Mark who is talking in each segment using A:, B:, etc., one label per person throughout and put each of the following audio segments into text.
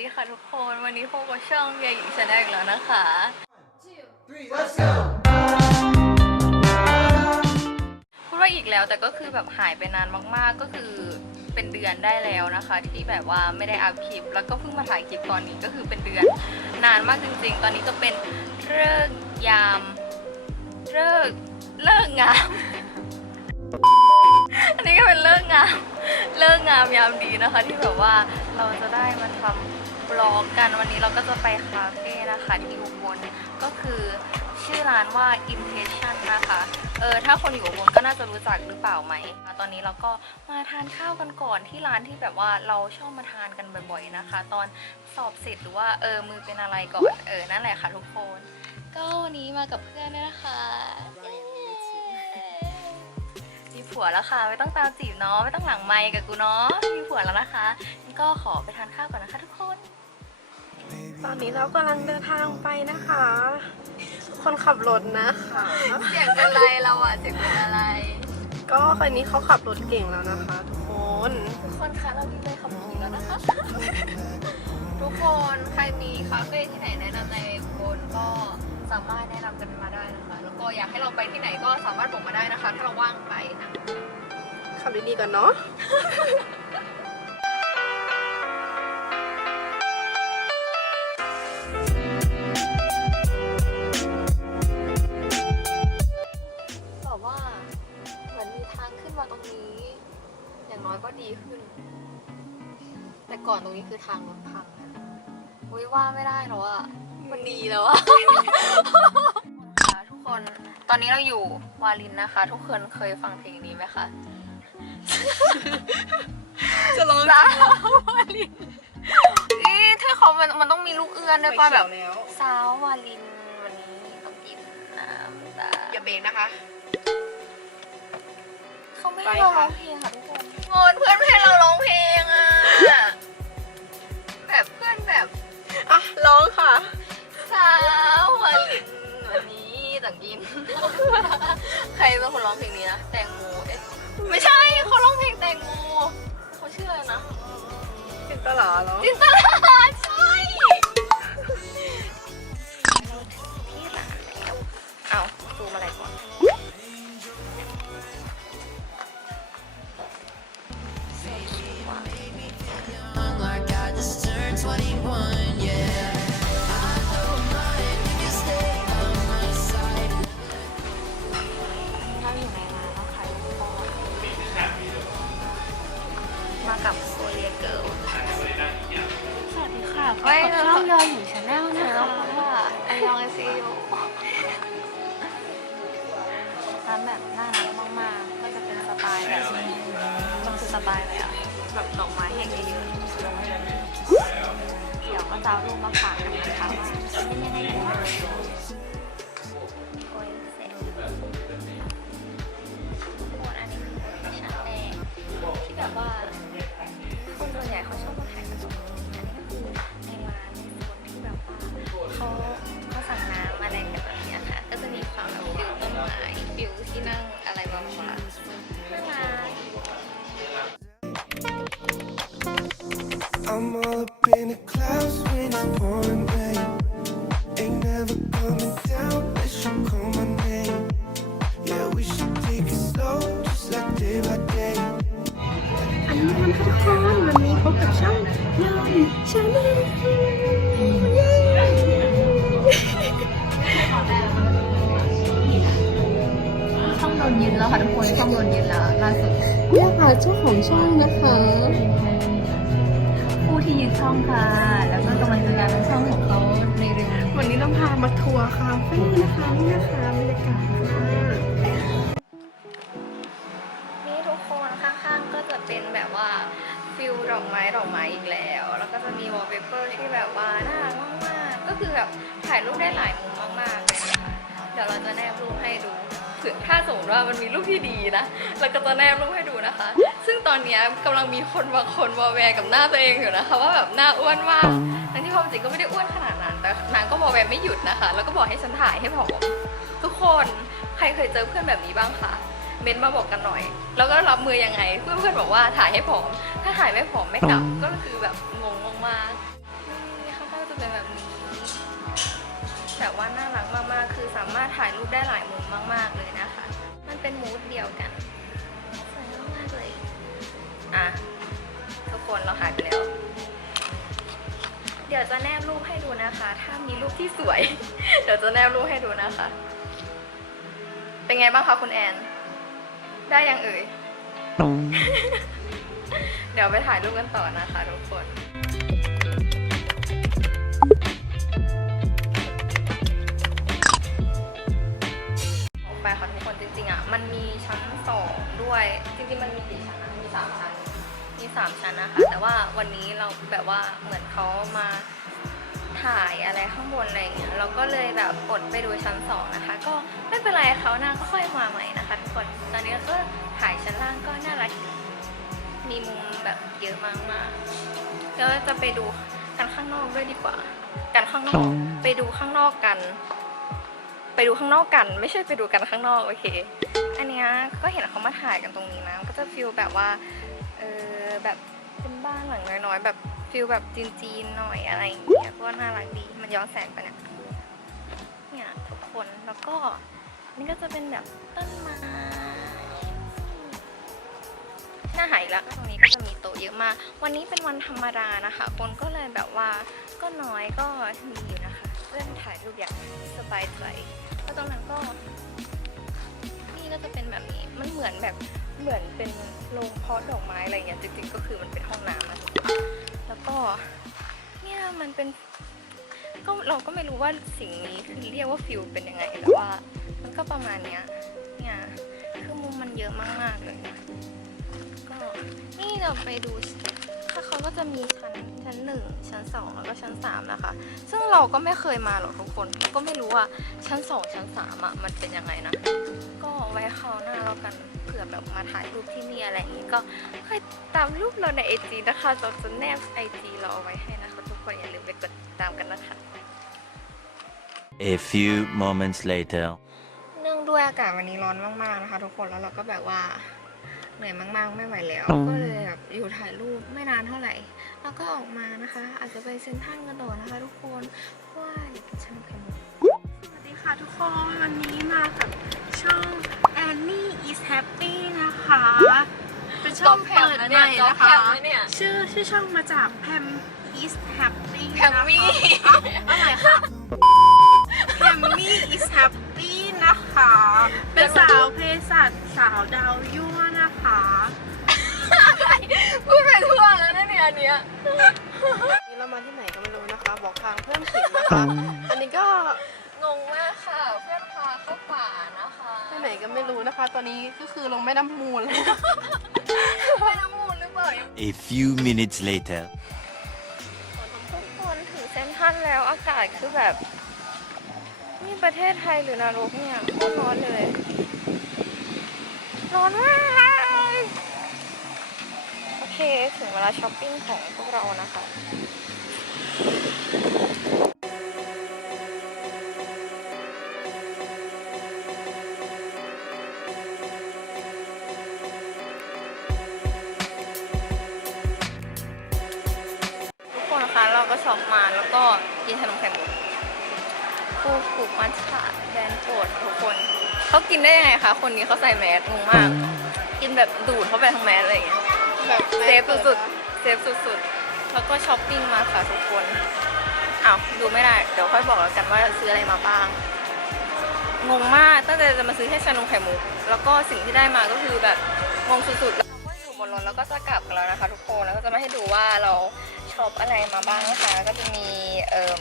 A: ดีค่ะทุกคน วันนี้พบกับช่องยายหญิงชาแนลอีกแล้วนะคะ
B: let's go.
A: พูดว่าอีกแล้วแต่ก็คือแบบหายไปนานมากๆ ก็คือเป็นเดือนได้แล้วนะคะ ที่แบบว่าไม่ได้อัพคลิป แล้วก็เพิ่งมาถ่ายคลิปตอนนี้ก็คือเป็นเดือนนานมากจริงๆ ตอนนี้ก็เป็นเลิกษ์ยามเลิกษ์เลิกงามอันนี้ก็เป็นเลิกงาม เลิกงามยามดีนะคะ ที่แบบว่าเราจะได้มาทำ บล็อกกันวันนี้เราก็จะไปคาเฟ่นะคะที่อุบลก็คือชื่อร้านว่า Intention นะคะเออถ้าคนอยู่อุบลก็น่าจะรู้จักหรือเปล่าไหมตอนนี้เราก็มาทานข้าวกันก่อนที่ร้านที่แบบว่าเราชอบมาทานกันบ่อย ๆนะคะ ตอนสอบเสร็จหรือว่าเออมือเป็นอะไรก่อนเออนั่นแหละค่ะทุกคน ก็วันนี้มากับเพื่อนด้วยนะคะ ผัวแล้วค่ะ ไม่ต้องตามจีบเนาะไม่ต้องหลังไมค์กับกูเนาะมีผัวแล้วนะคะงั้นก็ขอไปทานข้าวก่อนนะคะทุกคน
C: ตอนนี้เรากำลังเดินทางไปนะคะ คนขับรถนะคะ
A: เสียงเป็นไรเราอะเสียงเป็นอะไร
C: ก็คนนี้เขาขับรถเก่งแล้วนะคะ ทุกคน
A: ทุกคนคะเรามีเลยขับรถแล้วนะคะ ทุกคนใครมีคาเฟ่ที่ไหนแนะนำในอุบลก็สามารถแนะนำกันมาได้นะคะ แล้วก็อยากให้เราไปที่ไหนก็สามารถบอกมาได้นะคะ ถ้าเราว่างไปนะ
C: ขับดีๆกันเนาะ
A: บอกว่าเหมือนมีทางขึ้นมาตรงนี้ อย่างน้อยก็ดีขึ้น แต่ก่อนตรงนี้คือทางรถพังนะอุ้ยว่าไม่ได้หรออะมันดีแล้วอะค่ะทุกคน ตอนนี้เราอยู่วาลินนะคะ ทุกคนเคยฟังเพลงนี้ไหมคะ
C: จะลอง
A: ลาวาลินนี่ถ้าเขามันมันต้องมีลูกเอื้อนด้วยป่ะแบบ
C: แล้ว
A: สาววาลินวันนี้ต้องกินน้ำตา
C: อย่าเบรกนะคะ
A: เขาไม่
C: ไป
A: ให้เราร้
C: ค่ะ
A: องเพลงค่ะทุกคนงอนเพื่อนไม่ให้เราร้องเพลงอะ เฮ้ย
C: กับช่องยอหญิงชาแนล
A: เธ
C: นะ
A: อ
C: คะ
A: ต้องพูดว่าอันยองไอซียูร้านแบบน่ารักมากๆ ก็จะเป็นสไตล์แบบนี้มันคือสไตล์อะไรอะแบบดอกไม้แห้งเยอะๆเดี๋ยวก็จะเอารูปมาฝากกันนะคะว่าเป็นยังไงกันบ้าง ยอหญิง
C: ชาแนลเย้
A: ช่องโดนยึดแล้วค่ะทุกคนช่องโดนยึดแล้วล่าสุด
C: เนี่ยค่ะเจ้าของช่องนะคะ
A: ผู้ที่ยึดช่องค่ะ แล้วก็กำลังจะกลายช่องของเขาในเร็ว
C: วันนี้เราพามาทัวร์คาเฟ่นะคะนี่นะคะบรรยากาศ
A: อกไม้ดอกไม้อีกแล้ว แล้วก็จะมีวอลเปเปอร์ที่แบบว่าน่ารักมากๆก็คือแบบถ่ายรูปได้หลายมุมมากๆเลยนะคะเดี๋ยวเราจะแนบรูปให้ดูเผื่อถ้าสมมติว่ามันมีรูปที่ดีนะเราก็จะแนบรูปให้ดูนะคะ ซึ่งตอนนี้ยกำลังมีคนบางคนวอแวร์กับหน้าตัวเองอยู่นะคะ ว่าแบบหน้าอ้วนมากทั้งที่ความจริงก็ไม่ได้อ้วนขนาดนั้น แต่นางก็วอแวร์ไม่หยุดนะคะ แล้วก็บอกให้ฉันถ่ายให้ผอมทุกคนใครเคยเจอเพื่อนแบบนี้บ้างคะ เม้นมาบอกกันหน่อย แล้วก็รับมือยังไง เพื่อนๆบอกว่าถ่ายให้ผอม ถ้าถ่ายไม่ผอมไม่กลับ ก็คือแบบงงมากๆเขาก็จะเป็นแบบนี้แต่ว่าน่ารักมากๆ คือสามารถถ่ายรูปได้หลายมุมมาก ๆ เลยนะคะ มันเป็นมูดเดียวกันสวยมากๆเลย อะทุกคนเราหายไปแล้ว เดี๋ยวจะแนบรูปให้ดูนะคะ ถ้ามีรูปที่สวย เดี๋ยวจะแนบรูปให้ดูนะคะ เป็นไงบ้างคะคุณแอน ได้ยังเอ่ย เดี๋ยวไปถ่ายรูปกันต่อนะคะทุกคน ออกไปค่ะทุกคนจริงๆอะ มันมีชั้นสองด้วย จริงๆ มันมีกี่ชั้นนะมีสามชั้น มีสามชั้นนะคะ แต่ว่าวันนี้เราแบบว่าเหมือนเขามา ถ่ายอะไรข้างบนอะไรอย่างเงี้ยเราก็เลยแบบกดไปดูชั้นสองนะคะ ก็ไม่เป็นไรเขาวหน้าก็ค่อยมาใหม่นะคะทุกคนตอนนี้ก็ถ่ายชั้นล่างก็น่ารักดีมีมุมแบบเยอะมากๆแล้วจะไปดูกันข้างนอกด้วยดีกว่า กันข้างนอกไปดูข้างนอกกัน ไปดูข้างนอกกัน ไม่ใช่ไปดูกันข้างนอกโอเค อันเนี้ยก็เห็นเขามาถ่ายกันตรงนี้นะก็จะฟิลแบบว่าเออแบบเป็นบ้านหลังน้อยๆแบบ ฟิลแบบจีนๆหน่อยอะไรอย่างเงี้ยก็น่ารักดี มันย้อนแสงไปเนี่ยเนี่ยทุกคนแล้วก็นี่ก็จะเป็นแบบต้นไม้น่าหายแล้วตรงนี้ก็จะมีโต๊ะเยอะมาก วันนี้เป็นวันธรรมดานะคะคนก็เลยแบบว่าก็น้อยก็มีอยู่นะคะเล่นถ่ายรูปอย่างสบายใจแล้วตรงนั้นก็ นี่ก็จะเป็นแบบนี้มันเหมือนแบบเหมือนเป็นโรงเพาะดอกไม้อะไรเงี้ยจริงๆก็คือมันเป็นห้องน้ำ เนี่ยมันเป็นก็เราก็ไม่รู้ว่าสิ่งนี้คือเรียกว่าฟิลเป็นยังไงแต่ว่า มันก็ประมาณเนี้ยเนี่ยคือมุมมันเยอะมากๆเลย ก็นี่เราไปดู ถ้าเขาก็จะมีชั้นชั้นหนึ่งชั้นสองแล้วก็ชั้นสามนะคะ ซึ่งเราก็ไม่เคยมาหรอกทุกคนก็ไม่รู้ว่าชั้นสองชั้นสามอะมันเป็นยังไงนะ ก็ไว้คราวหน้าเรากันเผื่อแบบมาถ่ายรูปที่นี่อะไรอย่างนี้ก็ให้ตามรูปเราในไอจีนะคะเราจะแนบไอจีเราเอาไว้ให้นะคะทุกคนอย่าลืมไปกดติดตามกันนะคะ
D: A few moments later.
A: เนื่องด้วยอากาศวันนี้ร้อนมากๆนะคะ ทุกคนแล้วเราก็แบบว่า เหนื่อยมากๆ ไม่ไหวแล้ว ก็เลยแบบอยู่ถ่ายรูปไม่นานเท่าไหร่ แล้วก็ออกมานะคะ อาจจะไปเซ็นทรัลกันต่อนะคะ ทุกคนเพราะว่าอยู่กับช่างไข่มุก
C: สวัสดีค่ะทุกคนวันนี้มากับช่อง Annie is Happy นะคะเป็นช่องเปิดใหม่นะคะชื่อชื่อช่องมาจากแพม is Happy
A: แพมมี่
C: อะไรค่ะแพมมี่ is Happy นะคะ เป็นสาวเพศสัชสาวดาวยั่ว นะคะ
A: พูดไปทั่วแล้วนะเนี่ยอันเนี้ย
C: นี่เรามาที่ไหนก็ไม่รู้นะคะ บอกทางเพื่อนผิดนะคะ อันนี้ก็
A: งงมากค่ะ เพื่อนพาเข้าป่านะคะ
C: ที่ไหนก็ไม่รู้นะคะ ตอนนี้ก็คือลงแม่น้ำมูลแล้ว
A: ไปน้ำมูลหรือเปล่า
D: A few minutes later.
A: ทุกคนถึงเซนทรันแล้วอากาศคือแบบ นี่ประเทศไทยหรือนรกเนี่ยโคตรร้อนเลย ร้อนมากโอ เค ถึงเวลาช้อปปิ้งของพวกเรานะคะทุกคนนะคะเราก็ช็อปมาแล้วก็กินขนมไข่มุกคูกุมัทฉะแบรนด์โปรดทุกคน เขากินได้ยังไงคะ คนนี้เขาใส่แมสงงมาก กินแบบดูดเข้าไปทั้งแมสอะไรอย่างเงี้ย
C: แบบ
A: เซฟสุดๆ เซฟสุดๆ แล้วก็ช้อปปิ้งมาค่ะทุกคนอ้าวดูไม่ได้ เดี๋ยวค่อยบอกแล้วกันว่าซื้ออะไรมาบ้าง งงมาก ตั้งแต่จะมาซื้อแค่ชานมไข่มุก แล้วก็สิ่งที่ได้มาก็คือแบบงงสุดๆ แล้วก็อยู่บนรถแล้วก็จะกลับกันแล้วนะคะ ทุกคน แล้วก็จะมาให้ดูว่าเราช็อปอะไรมาบ้างนะคะก็จะมีเอ่ม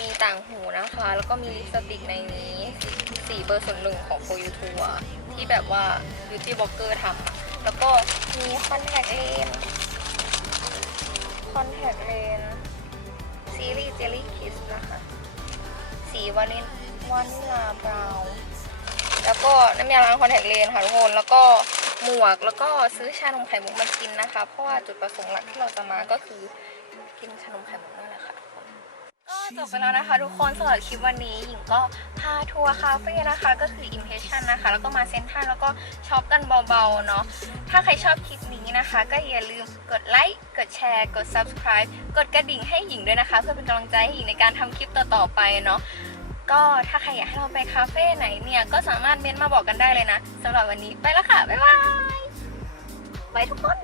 A: มีต่างหูนะคะ แล้วก็มีลิปสติกในนี้สีเบอร์ศูนย์หนึ่งของโฟยูทัวที่แบบว่า beauty blogger ทำอะ แล้วก็มีคอนแทคเลนคอนแทคเลนซีรีส์เจลลี่คิสนะคะ สีวานิลวานิลาบราวน์แล้วก็น้ำยาล้างคอนแทคเลนส์ค่ะทุกคนแล้วก็หมวกแล้วก็ซื้อชานมไข่มุกมากินนะคะ เพราะว่าจุดประสงค์หลักที่เราจะมาก็คือกินชานมไข่มุกนี่นแหละ จบไปแล้วนะคะ ทุกคนสำหรับคลิปวันนี้หญิงก็พาทัวร์คาเฟ่นะคะ ก็คือ Impression นะคะ แล้วก็มาเซ็นทรัลแล้วก็ช็อปกันเบาๆเนาะถ้าใครชอบคลิปนี้นะคะ ก็อย่าลืมกดไลค์กดแชร์ กด subscribe กดกระดิ่งให้หญิงด้วยนะคะ เพื่อเป็นกำลังใจให้หญิงในการทำคลิปต่อๆไปเนาะก็ถ้าใครอยากให้เราไปคาเฟ่ไหนเนี่ยก็สามารถเม้นต์มาบอกกันได้เลยนะสำหรับวันนี้ไปแล้วค่ะบ๊ายบายบายทุกคน